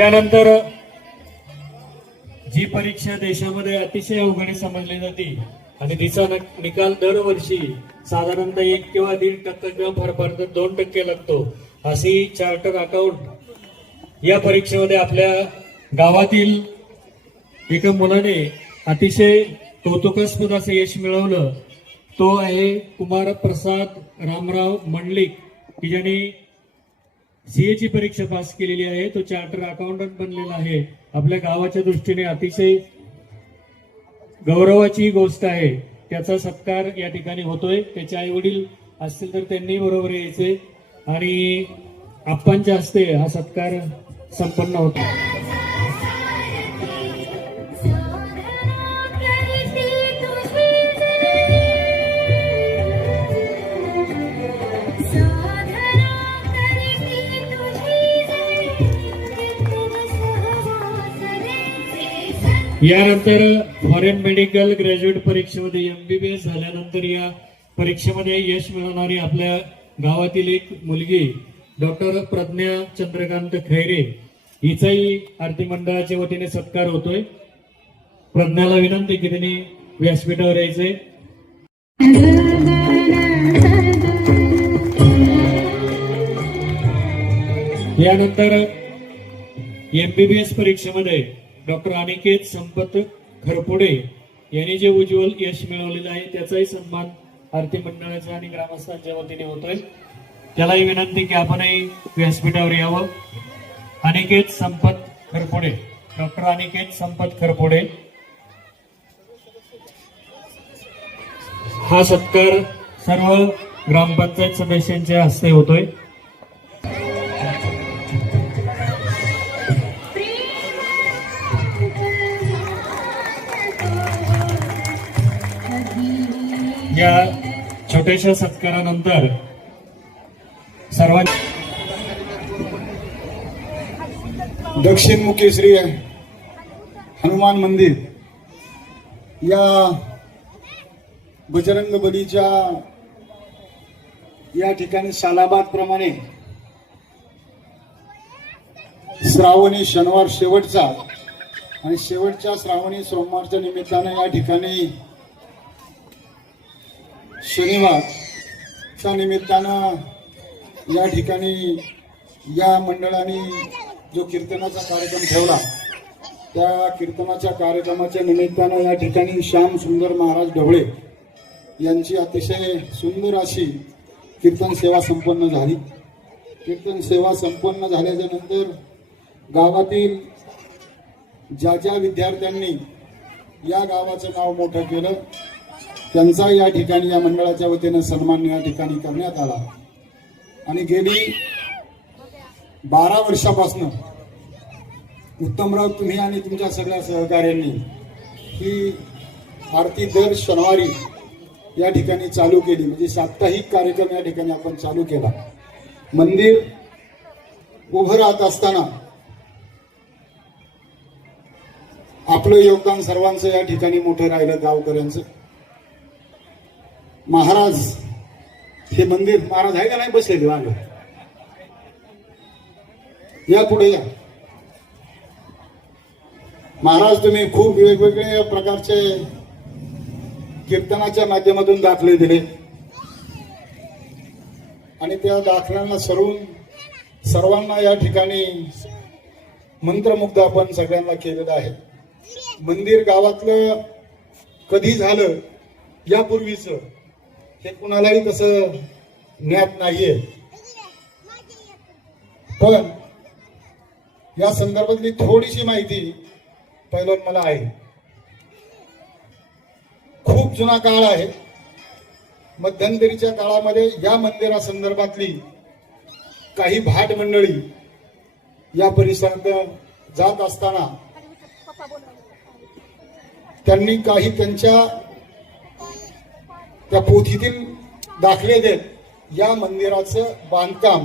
यानंतर जी परीक्षा देशामध्ये अतिशय अवघड समजली जाते आणि तिचा न- निकाल दरवर्षी साधारणतः एक किंवा दीड टक्का किंवा फार फार तर दोन टक्के लागतो अशी चार्टर अकाउंट या परीक्षेमध्ये आपल्या गावातील एका मुलाने अतिशय कौतुकास्पद असं यश मिळवलं. तो आहे कुमार प्रसाद रामराव मंडलिक की ज्यांनी सीएची परीक्षा पास केलेली आहे. तो चार्टर अकाउंटंट बनलेला आहे. आपल्या गावाच्या दृष्टीने अतिशय गौरवाची गोष्ट आहे. त्याचा सत्कार या ठिकाणी होतोय. त्याचे आई वडील असतील तर त्यांनी बरोबर यायचे. आणि आप्पांच्या हस्ते हा सत्कार संपन्न होतो. यानंतर फॉरेन मेडिकल ग्रॅज्युएट परीक्षेमध्ये एमबीबीएस झाल्यानंतर या परीक्षेमध्ये यश मिळवणारी आपल्या गावातील एक मुलगी डॉक्टर प्रज्ञा चंद्रकांत खैरे हिचाही आरती मंडळाच्या वतीने सत्कार होतोय. प्रज्ञाला विनंती की तिने व्यासपीठावर यायचंय. यानंतर एमबीबीएस परीक्षेमध्ये डॉक्टर अनिकेत संपत खरपुडे यांनी जे उज्ज्वल यश मिळवलेलं आहे त्याचाही सन्मान आरती मंडळाच्या आणि ग्रामस्थांच्या वतीने होतोय. त्यालाही विनंती की आपणही व्यासपीठावर यावं. अनिकेत संपत खरपुडे डॉक्टर अनिकेत संपत खरपुडे. हा सत्कार सर्व ग्रामपंचायत सदस्यांच्या हस्ते होतोय. या छोट्याशा सत्कारानंतर सर्वां दक्षिणमुखी श्री हनुमान मंदिर. या बजरंग बलीच्या या ठिकाणी सालाबाद प्रमाणे श्रावणी शनिवार शेवटचा आणि शेवटच्या श्रावणी सोमवारच्या निमित्ताने या ठिकाणी शनिवारच्या निमित्तानं या ठिकाणी या मंडळाने जो कीर्तनाचा कार्यक्रम ठेवला त्या कीर्तनाच्या कार्यक्रमाच्या निमित्तानं या ठिकाणी श्याम सुंदर महाराज ढवळे यांची अतिशय सुंदर अशी कीर्तन सेवा संपन्न झाली. कीर्तन सेवा संपन्न झाल्याच्यानंतर गावातील ज्या ज्या विद्यार्थ्यांनी या गावाचं नाव मोठं केलं त्यांचा या ठिकाणी या मंडळाच्या वतीनं सन्मान या ठिकाणी करण्यात आला. आणि गेली बारा वर्षापासनं उत्तमराव तुम्ही आणि तुमच्या सगळ्या सहकार्यांनी ही आरती दर शनिवारी या ठिकाणी चालू केली. म्हणजे साप्ताहिक कार्यक्रम या ठिकाणी आपण चालू केला. मंदिर उभं राहत असताना आपलं योगदान सर्वांचं या ठिकाणी मोठं राहिलं गावकऱ्यांचं. महाराज हे मंदिर महाराज आहे का नाही बसलेले मागे? या पुढे या. महाराज तुम्ही खूप वेगवेगळ्या प्रकारचे कीर्तनाच्या माध्यमातून दाखले दिले. आणि त्या दाखल्यांना सरून सर्वांना या ठिकाणी मंत्रमुग्ध आपण सगळ्यांना केलेलं आहे. मंदिर गावातलं कधी झालं यापूर्वीचं हे कुणालाही तसं ज्ञात नाहीये. पण या संदर्भातली थोडीशी माहिती पहिलं मला आहे. खूप जुना काळ आहे. मध्यंतरीच्या काळामध्ये या मंदिरासंदर्भातली काही भाट मंडळी या परिसरात जात असताना त्यांनी काही त्यांच्या त्या पोथीतील दाखले देत या मंदिराचं बांधकाम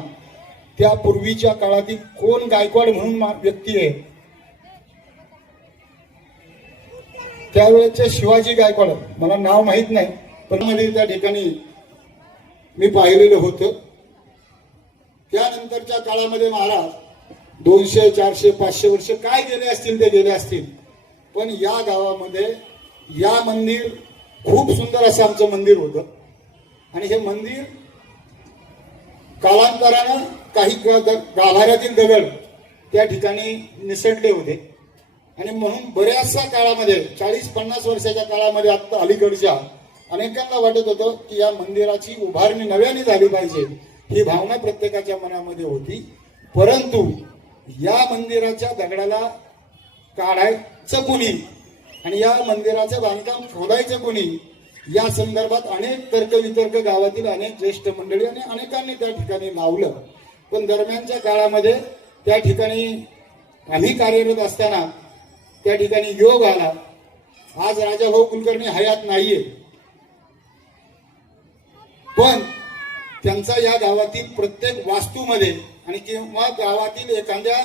त्या पूर्वीच्या काळातील कोण गायकवाड म्हणून व्यक्ती आहे? त्यावेळेच्या शिवाजी गायकवाड. मला नाव माहीत नाही पण मध्ये त्या ठिकाणी मी पाहिलेलं होतं. त्यानंतरच्या काळामध्ये महाराज दोनशे चारशे पाचशे वर्ष काय गेले असतील ते गेले असतील. पण या गावामध्ये या मंदिर खूप सुंदर असं आमचं मंदिर होतं. आणि हे मंदिर कालांतरानं काही गाभाऱ्यातील दगड त्या ठिकाणी निसटले होते. आणि म्हणून बऱ्याचशा काळामध्ये चाळीस पन्नास वर्षाच्या काळामध्ये आत्ता अलीकडच्या अनेकांना वाटत होतं की या मंदिराची उभारणी नव्याने झाली पाहिजे ही भावना प्रत्येकाच्या मनामध्ये होती. परंतु या मंदिराच्या दगडाला काढायचं कुणी? आणि या मंदिराचं बांधकाम शोधायचं कोणी? या संदर्भात अनेक तर्कवितर्क गावातील अनेक ज्येष्ठ मंडळी आणि अनेकांनी त्या ठिकाणी लावलं. पण दरम्यानच्या काळामध्ये त्या ठिकाणी आम्ही कार्यरत असताना त्या ठिकाणी योग आला. आज राजाभाऊ कुलकर्णी हयात नाहीये. पण त्यांचा या गावातील प्रत्येक वास्तूमध्ये आणि किंवा गावातील एखाद्या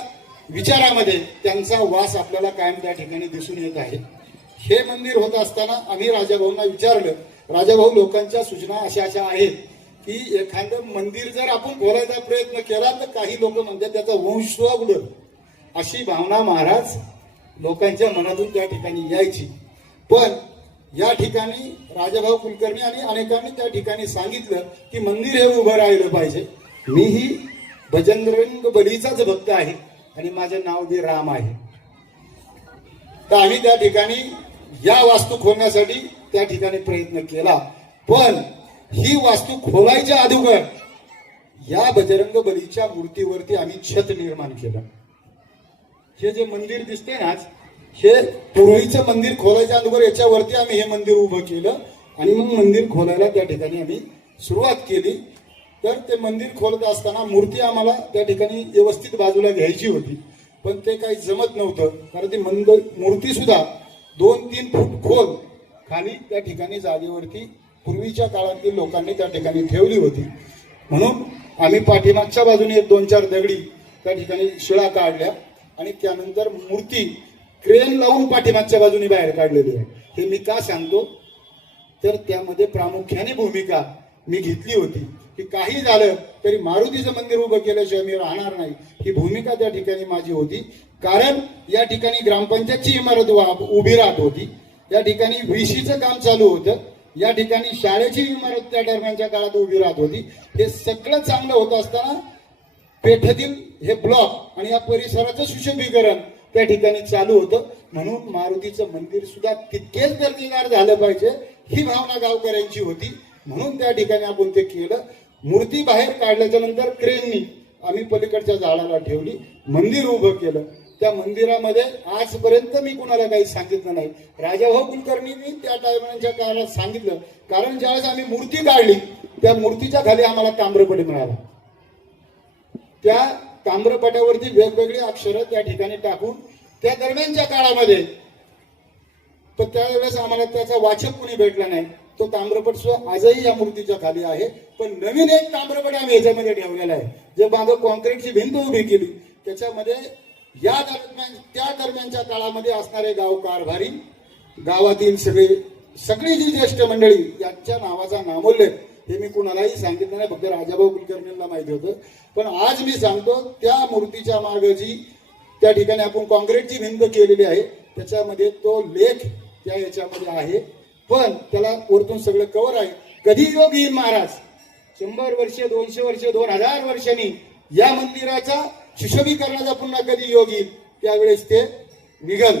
विचारामध्ये त्यांचा वास आपल्याला कायम त्या ठिकाणी दिसून येत आहे. हे मंदिर होत असताना आम्ही राजाभाऊंना विचारलं. राजाभाऊ लोकांच्या सूचना अशा अशा आहेत की एखादं मंदिर जर आपण खोलायचा प्रयत्न केला तर काही लोक म्हणतात त्याचा वंश उडल अशी भावना महाराज लोकांच्या मनातून त्या ठिकाणी यायची. पण या ठिकाणी राजाभाऊ कुलकर्णी आणि अनेकांनी त्या ठिकाणी सांगितलं की मंदिर हे उभं राहिलं पाहिजे. मीही भजनरंग बलीचाच भक्त आहे आणि माझं नाव दे राम आहे. तर आम्ही त्या ठिकाणी या वास्तू खोलण्यासाठी त्या ठिकाणी प्रयत्न केला. पण ही वास्तू खोलायच्या अगोदर या बजरंग बलीच्या मूर्तीवरती आम्ही छत निर्माण केलं. हे जे मंदिर दिसते ना आज, हे पूर्वीचं मंदिर खोलायच्या अगोदर याच्यावरती आम्ही हे मंदिर उभं केलं आणि मग मंदिर खोलायला त्या ठिकाणी आम्ही सुरुवात केली. तर ते मंदिर खोलत असताना मूर्ती आम्हाला त्या ठिकाणी व्यवस्थित बाजूला घ्यायची होती. पण ते काही जमत नव्हतं कारण ती मंद मूर्ती सुद्धा दोन तीन फूट खोल खाली त्या ठिकाणी जागेवरती पूर्वीच्या काळातील लोकांनी त्या ठिकाणी ठेवली होती. म्हणून आम्ही पाठीमागच्या बाजूने एक दोन चार दगडी त्या ठिकाणी शिळा काढल्या आणि त्यानंतर मूर्ती क्रेन लावून पाठीमागच्या बाजूने बाहेर काढलेली आहे. हे मी का सांगतो? तर त्यामध्ये प्रामुख्याने भूमिका मी घेतली होती की काही झालं तरी मारुतीचं मंदिर उभं केल्याशिवाय मी राहणार नाही. ही भूमिका त्या ठिकाणी माझी होती. कारण या ठिकाणी ग्रामपंचायतची इमारत उभी राहत होती. या ठिकाणी विशीचं काम चालू होतं. या ठिकाणी शाळेची इमारत त्या दरम्यानच्या काळात उभी राहत होती. हे सगळं चांगलं होत असताना पेठेतील हे ब्लॉक आणि या परिसराचं सुशोभीकरण त्या ठिकाणी चालू होतं. म्हणून मारुतीचं मंदिर सुद्धा तितकेच दर्जेदार झालं पाहिजे ही भावना गावकऱ्यांची होती. म्हणून त्या ठिकाणी आपण ते केलं. मूर्ती बाहेर काढल्याच्या नंतर क्रेननी आम्ही पलीकडच्या झाडाला ठेवली. मंदिर उभं केलं. त्या मंदिरामध्ये आजपर्यंत मी कुणाला काही सांगितलं नाही. राजाभाऊ कुलकर्णींनी त्या टायमांच्या काळात सांगितलं. कारण ज्यावेळेस आम्ही मूर्ती काढली त्या मूर्तीच्या खाली आम्हाला ताम्रपट मिळाला. त्या ताम्रपटावरती वेगवेगळी अक्षरं त्या ठिकाणी टाकून त्या दरम्यानच्या काळामध्ये तर त्यावेळेस आम्हाला त्याचा वाचक कुणी भेटला नाही. तो ताम्रपट सुद्धा आजही या मूर्तीच्या खाली आहे. पण नवीन एक ताम्रपट आम्ही याच्यामध्ये ठेवलेला आहे. जे मागं कॉन्क्रीटची भिंत उभी केली. त्याच्यामध्ये या दरम्यान त्या दरम्यानच्या काळामध्ये असणारे गाव कारभारी गावातील सगळे सगळी जी ज्येष्ठ मंडळी यांच्या नावाचा नामोल्लेख हे मी कुणालाही सांगितलं नाही फक्त राजाभाऊ कुलकर्णींना माहिती होतं. पण आज मी सांगतो त्या मूर्तीच्या मागे जी त्या ठिकाणी आपण कॉन्क्रीटची भिंत केलेली आहे त्याच्यामध्ये तो लेख त्या याच्यामध्ये आहे. पण त्याला वरतून सगळं कवर आहे. कधी योग येईल महाराज? शंभर वर्ष दोनशे वर्ष दोन हजार वर्षांनी या मंदिराचा सुशोभीकरणाचा पुन्हा कधी योग येईल त्यावेळेस ते निघल.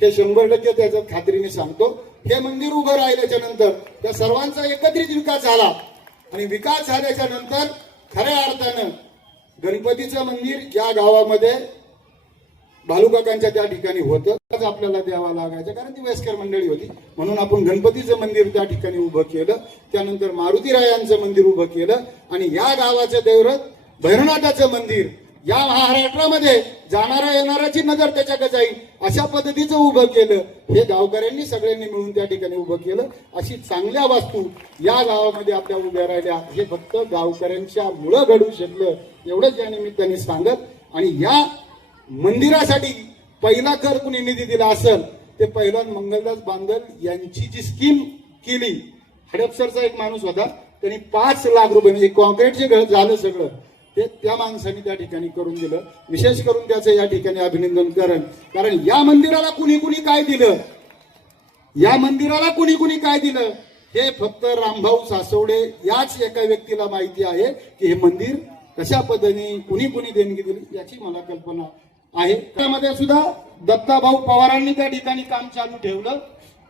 हे शंभर टक्के त्याच्यात खात्रीने सांगतो. हे मंदिर उभं राहिल्याच्या नंतर त्या सर्वांचा एकत्रित विकास झाला. आणि विकास झाल्याच्यानंतर खऱ्या अर्थानं गणपतीचं मंदिर या गावामध्ये भालुकाकांच्या त्या ठिकाणी होतं आपल्याला द्यावा लागायचं. कारण ती वयस्कर मंडळी होती. म्हणून आपण गणपतीचं मंदिर त्या ठिकाणी उभं केलं. त्यानंतर मारुतीरायांचं मंदिर उभं केलं. आणि या गावाचं दैवत भैरवनाथाचं मंदिर या महाराष्ट्रामध्ये जाणारा येणाराची नजर त्याच्याकडे जाईल. अशा पद्धतीचं उभं केलं. हे गावकऱ्यांनी सगळ्यांनी मिळून त्या ठिकाणी उभं केलं. अशी चांगल्या वास्तू या गावामध्ये आपल्या उभ्या राहिल्या. हे फक्त गावकऱ्यांच्या मुळं घडू शकलं एवढंच या निमित्ताने सांगत. आणि या मंदिरासाठी पहिला कर कुणी निधी दिला असेल ते पहिला मंगलदास बांधल यांची जी स्कीम केली. हडपसरचा एक माणूस होता. त्यांनी पाच लाख रुपये म्हणजे कॉन्क्रीटचे घर झालं सगळं ते त्या माणसाने त्या ठिकाणी करून दिलं. विशेष करून त्याचं या ठिकाणी अभिनंदन करण. कारण या मंदिराला कुणी कुणी काय दिलं? या मंदिराला कुणी कुणी काय दिलं? हे फक्त रामभाऊ सासवडे याच एका व्यक्तीला माहिती आहे की हे मंदिर कशा पद्धतीने कुणी कुणी देणगी दिली याची मला कल्पना आहे. त्यामध्ये सुद्धा दत्ताभाऊ पवारांनी त्या ठिकाणी काम चालू ठेवलं.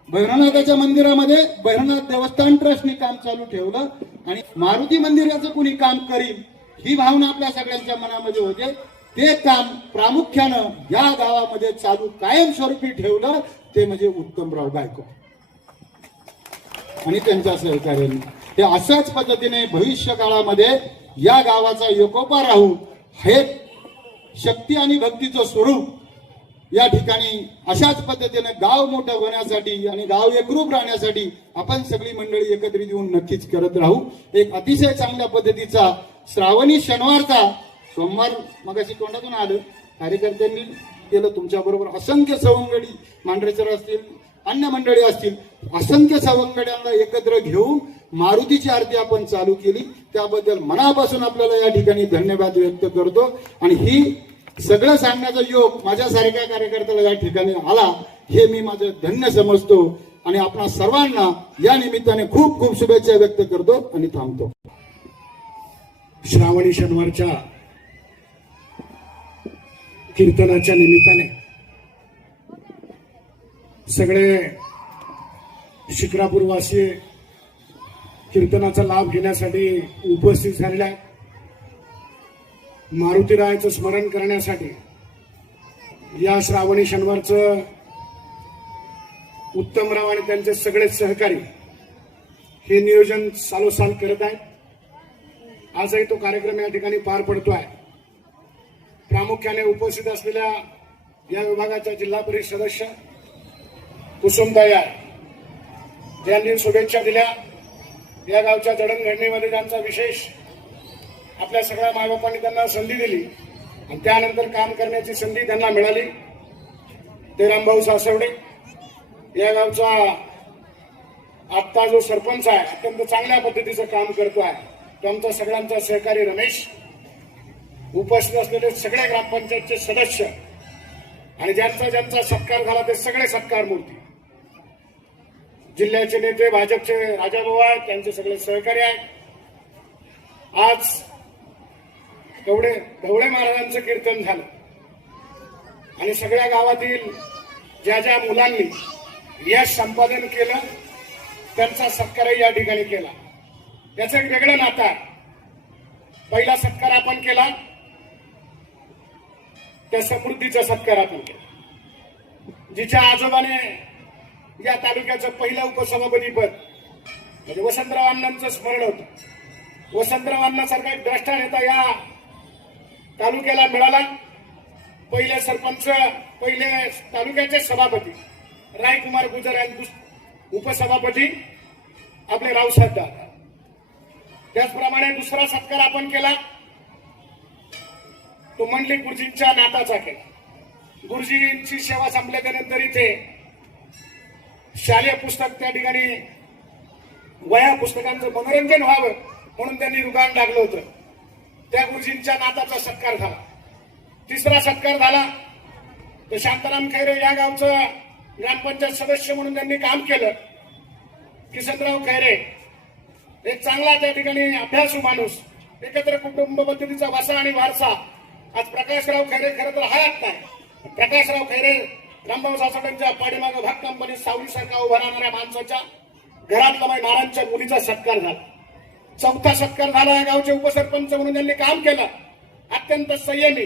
भैरवनाथाच्या मंदिरामध्ये भैरवनाथ देवस्थान ट्रस्टने काम चालू ठेवलं. आणि मारुती मंदिराचं कुणी काम करील ही भावना आपल्या सगळ्यांच्या मनामध्ये होते. ते काम प्रामुख्यानं या गावामध्ये चालू कायमस्वरूपी ठेवलं ते म्हणजे उत्तमराव गायकवाड आणि त्यांच्या सहकार्याने हे अशाच पद्धतीने भविष्य काळामध्ये या गावाचा एकोपा राहू हे शक्ती आणि भक्तीचं स्वरूप या ठिकाणी अशाच पद्धतीने गाव मोठं होण्यासाठी आणि गाव एकरूप राहण्यासाठी आपण सगळी मंडळी एकत्रित येऊन नक्कीच करत राहू. एक अतिशय चांगल्या पद्धतीचा श्रावणी शनिवारचा सोमवार मगाशी तोंडातून आलं. कार्यकर्त्यांनी केलं तुमच्या बरोबर. असंख्य सवंगडी मांढरेसर असतील अन्य मंडळी असतील असंख्य सवंगड्यांना एकत्र घेऊन मारुतीची आरती आपण चालू केली. त्याबद्दल मनापासून आपल्याला या ठिकाणी धन्यवाद व्यक्त करतो. आणि ही सगळं सांगण्याचा योग माझ्यासारख्या कार्यकर्त्याला या ठिकाणी आला हे मी माझं धन्य समजतो. आणि आपणा सर्वांना या निमित्ताने खूप खूप शुभेच्छा व्यक्त करतो आणि थांबतो. श्रावणी शनिवारच्या कीर्तनाच्या निमित्ताने सगळे शिक्रापूरवासी कीर्तनाचा लाभ घेण्यासाठी उपस्थित झालेले आहेत. मारुतीरायाचं स्मरण करण्यासाठी या श्रावणी शनिवारचं उत्तमराव आणि त्यांचे सगळे सहकारी हे नियोजन सालोसाल करत आहेत. आजही तो कार्यक्रम या ठिकाणी पार पडतो आहे प्रामुख्याने उपस्थित असलेल्या या विभागाच्या जिल्हा परिषद सदस्य कुसुमताई ज्यांनी शुभेच्छा दिल्या. या गावच्या जडणघडणीमध्ये त्यांचा विशेष आपल्या सगळ्या मायबापांनी त्यांना संधी दिली आणि त्यानंतर काम करण्याची संधी त्यांना मिळाली. ते रामभाऊ सासवडे या गावचा आत्ता जो सरपंच आहे अत्यंत चांगल्या पद्धतीचं काम करतो आहे. त्यांचा आमचा सगळ्यांचा सहकारी रमेश उपस्थित असलेले सगळ्या ग्रामपंचायतचे सदस्य आणि ज्यांचा ज्यांचा सत्कार झाला ते सगळे सत्कार मूर्ती. जिल्ह्याचे नेते भाजपचे राजाभाऊ आहेत त्यांचे सगळे सहकारी आहेत. आज तेवढे ढवळे महाराजांचं कीर्तन झालं. आणि सगळ्या गावातील ज्या ज्या मुलांनी यश संपादन केलं त्यांचा सत्कारही या ठिकाणी केला. त्याचं एक वेगळं नातं आहे. पहिला सत्कार आपण केला त्या समृद्धीचा सत्कार आपण केला. जिच्या आजोबाने या तालुक्याचं पहिलं उपसभापती पद म्हणजे वसंतराव अण्णांचं स्मरण होतं. वसंतराव अण्णासारखा एक द्रष्टा नेता या तालुक्याला मिळाला. पहिले सरपंच पहिले तालुक्याचे सभापती रायकुमार गुजर यांनी दुस- उपसभापती आपले रावसाहेब दादा. त्याचप्रमाणे दुसरा सत्कार आपण केला. तो मंडलिक गुरुजींच्या नाताचा केला गुरुजींची सेवा संपल्यानंतर इथे शालेय पुस्तक त्या ठिकाणी वया पुस्तकांचं मनोरंजन व्हावं म्हणून त्यांनी दुकान लागलं होतं. त्या गुरुजींच्या नाताचा सत्कार झाला. तिसरा सत्कार झाला. तर शांताराम खैरे या गावचं ग्रामपंचायत सदस्य म्हणून त्यांनी काम केलं. किसनराव खैरे एक चांगला त्या ठिकाणी अभ्यासू माणूस एकत्र कुटुंब पद्धतीचा वासा आणि वारसा. आज प्रकाशराव खैरे खरं तर हयात नाही प्रकाशराव खैरे रामभाऊ सासवड्यांच्या पाठीमागं भाग कंपनी सावलीसारखा उभा राहणाऱ्या माणसाच्या घरातला माई नारायणच्या मुलीचा सत्कार झाला. चौथा सत्कार झाला या गावचे उपसरपंच म्हणून त्यांनी काम केलं. अत्यंत संयमी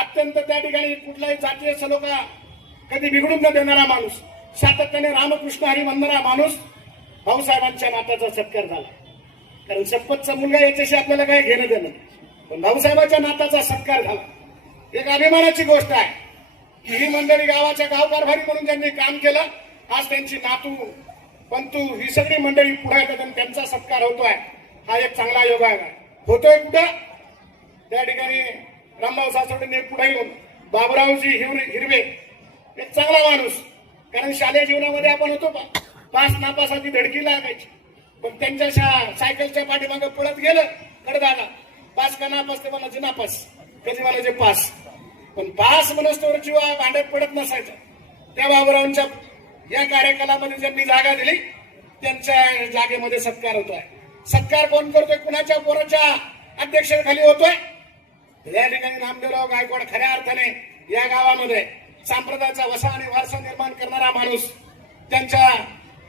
अत्यंत त्या ठिकाणी कुठलाही जातीय सलोखा कधी बिघडून न देणारा माणूस सातत्याने रामकृष्ण हरी म्हणणारा माणूस भाऊसाहेबांच्या नात्याचा सत्कार झाला. कारण शपथचा मुलगा याच्याशी आपल्याला काही घेणं देणं पण भाऊसाहेबांच्या नाताचा सत्कार झाला. एक अभिमानाची गोष्ट आहे की ही मंडळी गावाच्या गावकारभारी म्हणून त्यांनी काम केलं आज त्यांची नातू पंतू ही सगळी मंडळी पुढे येतात आणि त्यांचा सत्कार होतोय. हा एक चांगला योग आहे. होतोय कुठं त्या ठिकाणी रामभाऊ सासवडेंनी पुढे येऊन बाबरावजी हिरवे हिरवे एक चांगला माणूस कारण शालेय जीवनामध्ये आपण होतो पास नापासाची धडकी लागायची. पण त्यांच्या सायकलच्या पाठीमागे पळत गेलं. कडदाला पास का नापास ते म्हणायचे नापास. कधी म्हणायचे पास. पण पास मनस्तोवर जीवा भांडत पडत नसायचं. त्या बाबुरावांच्या या कार्यकालामध्ये ज्यांनी जागा दिली त्यांच्या जागेमध्ये सत्कार होतोय. सत्कार कोण करतोय? कुणाच्या पोराच्या अध्यक्षाखाली होतोय? या ठिकाणी नामदेवराव गायकवाड खऱ्या अर्थाने या गावामध्ये सांप्रदायाचा वसा आणि वारसा निर्माण करणारा माणूस त्यांच्या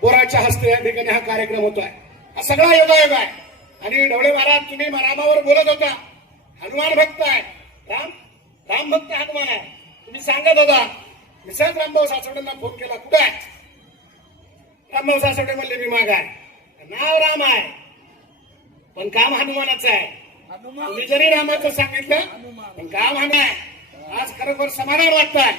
पोराच्या हस्ते या ठिकाणी हा कार्यक्रम होतोय. हा सगळा योगायोग आहे. आणि ढवळे महाराज तुम्ही रामावर बोलत होता. हनुमान भक्त आहे. राम राम भक्त हनुमान आहे. तुम्ही सांगत होता. मी सहज रामभाऊ सासवडेंना फोन केला. कुठे आहे? रामभाऊ सासवडे म्हणले मी माग आहे. नाव राम आहे. पण काम हनुमानाचं आहे. तुम्ही जरी रामाचं सांगितलं पण काम हनुमान आहे. आज खरोखर समाधान वाटतंय.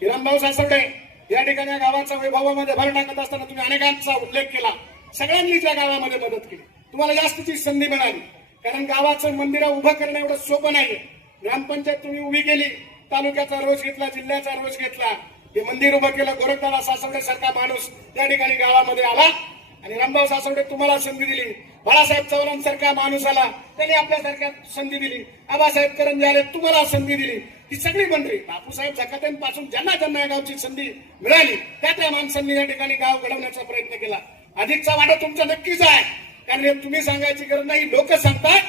की रामभाऊ सासवडे या ठिकाणी या गावाचा म्हणजे वैभवामध्ये भर टाकत असताना तुम्ही अनेकांचा उल्लेख केला. सगळ्यांनी त्या गावामध्ये मदत केली. तुम्हाला जास्तीची संधी मिळाली. कारण गावाचं मंदिर उभं करणं एवढं सोपं नाहीये. ग्रामपंचायत तुम्ही उभी केली. तालुक्याचा रोज घेतला जिल्ह्याचा रोज घेतला. हे मंदिर उभं केलं. गोरखदाला सासवडे सारखा माणूस त्या ठिकाणी गावामध्ये आला. आणि रामभाऊ सासवडे तुम्हाला संधी दिली. बाळासाहेब चव्हाणांसारखा माणूस आला. त्यांनी आपल्यासारख्या संधी दिली. आबासाहेब करंजे आले. तुम्हाला संधी दिली. ही सगळी मंडळी बापूसाहेब झकात्यांपासून ज्यांना ज्यांना या गावची संधी मिळाली त्या त्या माणसांनी या ठिकाणी गाव घडवण्याचा प्रयत्न केला. अधिकचा वाटा तुमचा नक्कीच आहे. कारण हे तुम्ही सांगायची गरज नाही लोक सांगतात.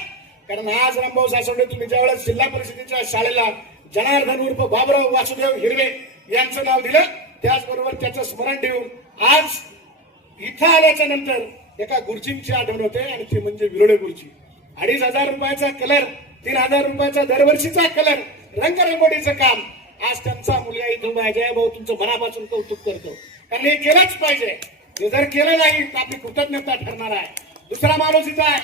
कारण आज रामभाऊ सासवडे तुम्ही ज्यावेळेस जिल्हा परिषदेच्या शाळेला जनार्दन उर्फ बाबराव वासुदेव हिरवे यांचं नाव दिलं त्याचबरोबर त्याचं स्मरण ठेवून आज इथं आल्याच्यानंतर एका गुरुजींची आठवण होते आणि ते म्हणजे विरोडे गुरुजी. अडीच हजार रुपयाचा कलर तीन हजार रुपयाचा दरवर्षीचा कलर रंगरंगोटीचं काम. आज त्यांचा मुलगा इथं माझ्या आहे. जयभाऊ तुमचं मनापासून कौतुक करतो. कारण हे केलंच पाहिजे. हे जर केलं नाही तर आपली कृतज्ञता ठरणार आहे. दुसरा माणूस इथं आहे.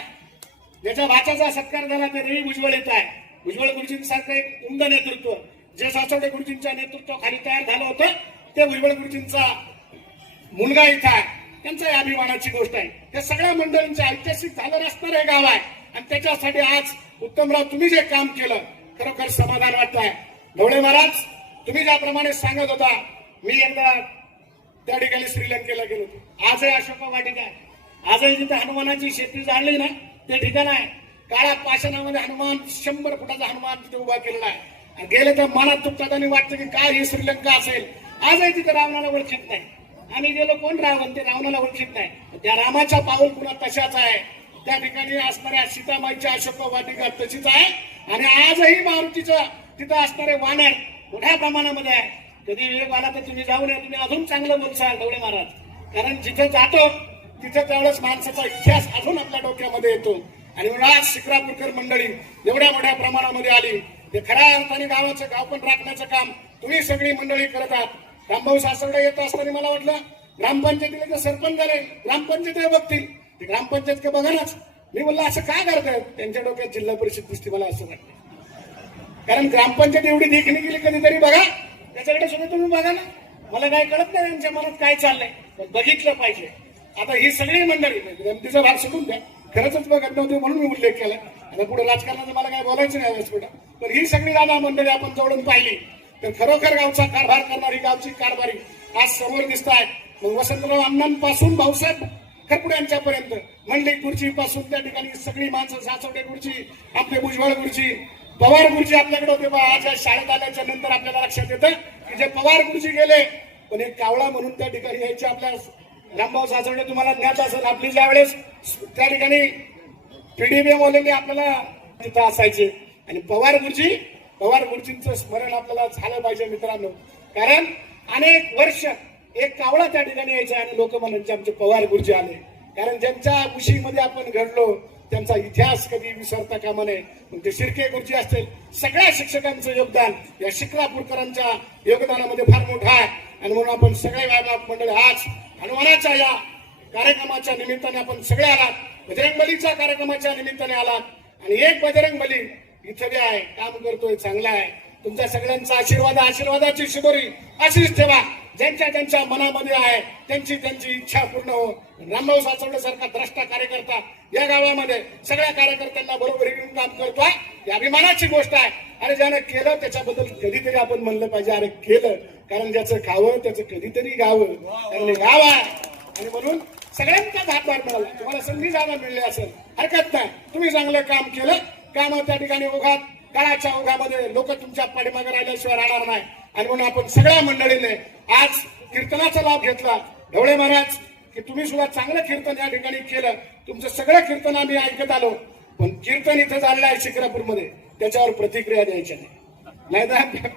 ज्याच्या भाच्याचा सत्कार झाला ते रवी भुजबळ येत आहे. भुजबळ गुरुजींसारखं एक उमद नेतृत्व. जे सासवडे गुरुजींच्या नेतृत्वाखाली तयार झालं होतं ते भुजबळ गुरुजींचा मुलगा इथं आहे. त्यांचा अभिमानाची गोष्ट आहे. त्या सगळ्या मंडळींचं ऐतिहासिक झालं असणारं हे गाव आहे. आणि त्याच्यासाठी आज उत्तमराव तुम्ही जे काम केलं खरोखर समाधान वाटत आहे ढवळे महाराज तुम्ही ज्याप्रमाणे सांगत होता मी एकदा त्या ठिकाणी श्रीलंकेला गेलो आजही अशोका वाटिका आहे. आजही जिथे हनुमानाची शेती जाणली ना ते ठिकाण आहे. काळ्या पाषाणामध्ये हनुमान शंभर फुटाचा हनुमान तिथे उभा केलेला आहे. आणि गेले तर मनात दुखतात आणि वाटतं की काय ही श्रीलंका असेल. आजही तिथे रावणाला ओळखत नाही. आम्ही गेलो कोण रावण? ते रावणाला ओळखत नाही. त्या रामाच्या पाऊल पुन्हा तशाच आहे. त्या ठिकाणी असणाऱ्या सीतामाईच्या अशोक वाटिका तशीच आहे. आणि आजही मारुतीचं तिथं असणारे वानर मोठ्या प्रमाणामध्ये आहे. कधी वेळ आला तर तुम्ही जाऊन नये तुम्ही अजून चांगलं बोलसाल डवळे महाराज. कारण जिथे जातो तिथे त्यावेळेस माणसाचा इतिहास अजून आपल्या डोक्यामध्ये येतो. आणि म्हणून आज शिक्रापूरकर मंडळी एवढ्या मोठ्या प्रमाणामध्ये आली. ते खऱ्या अर्थाने गावाचं गाव पण राखण्याचं काम तुम्ही सगळी मंडळी करत आहात. रामभाऊ सासवडे येत असताना मला वाटलं ग्रामपंचायतीला तर सरपंच झाले ग्रामपंचायत बघतील. ते ग्रामपंचायत का बघानाच मी बोललो असं काय? करतायत त्यांच्या डोक्यात जिल्हा परिषद दिसते मला असं वाटतं कारण ग्रामपंचायत एवढी देखणी गेली कधीतरी बघा. त्याच्याकडे सुद्धा तुम्ही बघा ना. मला काय कळत नाही त्यांच्या मनात काय चाललंय. पण बघितलं पाहिजे. आता ही सगळी मंडळी म्हणजे गमतीचा भाग सोडून द्या. खरंच बघत नव्हते म्हणून मी उल्लेख केला. आता पुढे राजकारणाचं मला काय बोलायचं नाही व्यासपीठा पण ही सगळी दादा मंडळी आपण जवळून पाहिली. तर खरोखर गावचा कारभार करणारी गावची कारभारी आज समोर दिसत आहे मग वसंतराव अण्णांपासून भाऊसाहेब खरपुडे यांच्यापर्यंत मंडळी पासून त्या ठिकाणी सगळी माणसं सासवडे खुर्ची आपले भुजबळ गुरुजी पवार गुरुजी आपल्याकडे होते. बा आज या शाळेत आल्याच्यानंतर आपल्याला लक्षात येतं की जे पवार गुरुजी गेले पण एक कावळा म्हणून त्या ठिकाणी यायचे आपल्या रामभाऊ सासवडे तुम्हाला ज्ञात असेल. आपली ज्या वेळेस त्या ठिकाणी पीडीबीएम आपल्याला तिथं असायचे. आणि पवार गुरुजी पवार गुरुजींचं स्मरण आपल्याला झालं पाहिजे मित्रांनो. कारण अनेक वर्ष एक कावळा त्या ठिकाणी यायचा आणि लोक म्हणायचे आमचे पवार गुरुजी आले. कारण ज्यांच्या कुशीमध्ये आपण घडलो त्यांचा इतिहास कधी विसरता कामा नये. मग ते शिर्के गुरुजी असतील. सगळ्या शिक्षकांचं योगदान या शिक्रापूरकरांच्या योगदानामध्ये फार मोठं आहे. आणि म्हणून आपण सगळे व्यायाम मंडळ आज हनुमानाच्या या कार्यक्रमाच्या निमित्ताने आपण सगळे आलात. बजरंग बलीच्या कार्यक्रमाच्या निमित्ताने आलात. आणि एक बजरंग बली इथं आहे काम करतोय चांगला आहे. तुमच्या सगळ्यांचा आशीर्वाद आशीर्वादाची शिबोरी अशीच ठेवा. ज्यांच्या ज्यांच्या मनामध्ये आहे त्यांची त्यांची इच्छा पूर्ण हो रामभाऊ सासवडे सारखा द्रष्टा कार्यकर्ता या गावामध्ये सगळ्या कार्यकर्त्यांना बरोबर घेऊन काम करतोय. ही अभिमानाची गोष्ट आहे. आणि ज्यानं केलं त्याच्याबद्दल कधीतरी आपण म्हणलं पाहिजे. अरे केलं कारण ज्याचं खावं त्याचं कधीतरी गावं. कारण गाव आहे. आणि म्हणून सगळ्यांचा हातभार मिळाला. तुम्हाला संधी जागा मिळली असेल. हरकत नाही. तुम्ही चांगलं काम केलं. कामं त्या ठिकाणी ओघात काळाच्या ओघामध्ये लोक तुमच्या पाठीमागे राहिल्याशिवाय राहणार नाही. आणि म्हणून आपण सगळ्या मंडळीने आज कीर्तनाचा लाभ घेतला. ढवळे महाराज की तुम्ही सुद्धा चांगलं कीर्तन या ठिकाणी केलं. तुमचं सगळं कीर्तन आम्ही ऐकत आलो. पण कीर्तन इथं चाललं आहे शिक्रापूरमध्ये त्याच्यावर प्रतिक्रिया द्यायच्या नाही. नाहीतर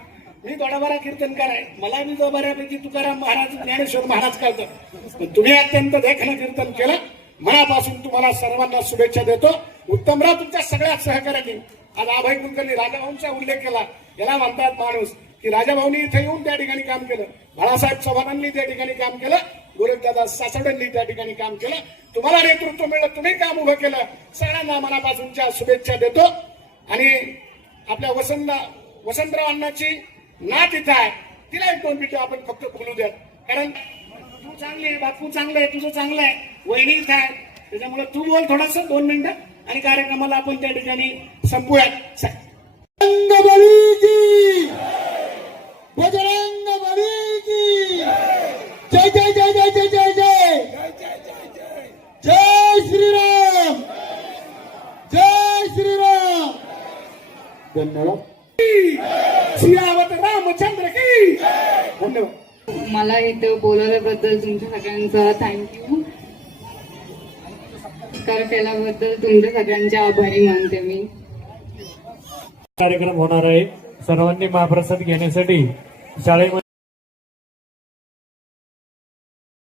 मी थोडाफार कीर्तनकार आहे. मला मी जो बऱ्यापैकी तुकाराम महाराज ज्ञानेश्वर महाराज करतो पण तुम्ही अत्यंत देखणं कीर्तन केलं. मनापासून तुम्हाला सर्वांना शुभेच्छा देतो. उत्तमराव तुमच्या सगळ्या सहकार्याने. आज अभय कुलकर्णी राजाभाऊंचा उल्लेख केला. याला म्हणतात माणूस की राजाभाऊनी इथे येऊन त्या ठिकाणी काम केलं. बाळासाहेब चव्हाणांनी त्या ठिकाणी काम केलं. गोरखदादा सासवड्यांनी त्या ठिकाणी काम केलं. तुम्हाला नेतृत्व मिळलं तुम्ही काम उभं केलं. सगळ्यांना मनापासूनच्या शुभेच्छा देतो. आणि आपल्या वसंत वसंतराव अण्णाची नात इथं आहे. तिला एक दोन मिनिटं आपण फक्त बोलू द्या कारण तू चांगली आहे बापू चांगलं आहे तुझं चांगलं आहे. वहिनी इथं आहे. त्याच्यामुळे तू बोल थोडस दोन मिनिटं आणि कार्यक्रमाला आपण त्या ठिकाणी संपूयात बजरंग बली जय जय जय जय जय जय जय जय श्रीराम जय श्रीराम धन्यवाद श्रीरावत रामचंद्र की धन्यवाद मला इथं बोलवल्याबद्दल तुमच्या सगळ्यांचा थँक्यू तर केल्याबद्दल तुमच्या सगळ्यांचे आभारी मानते मी. कार्यक्रम होणार आहे. सर्वांनी महाप्रसाद घेण्यासाठी शाळेमध्ये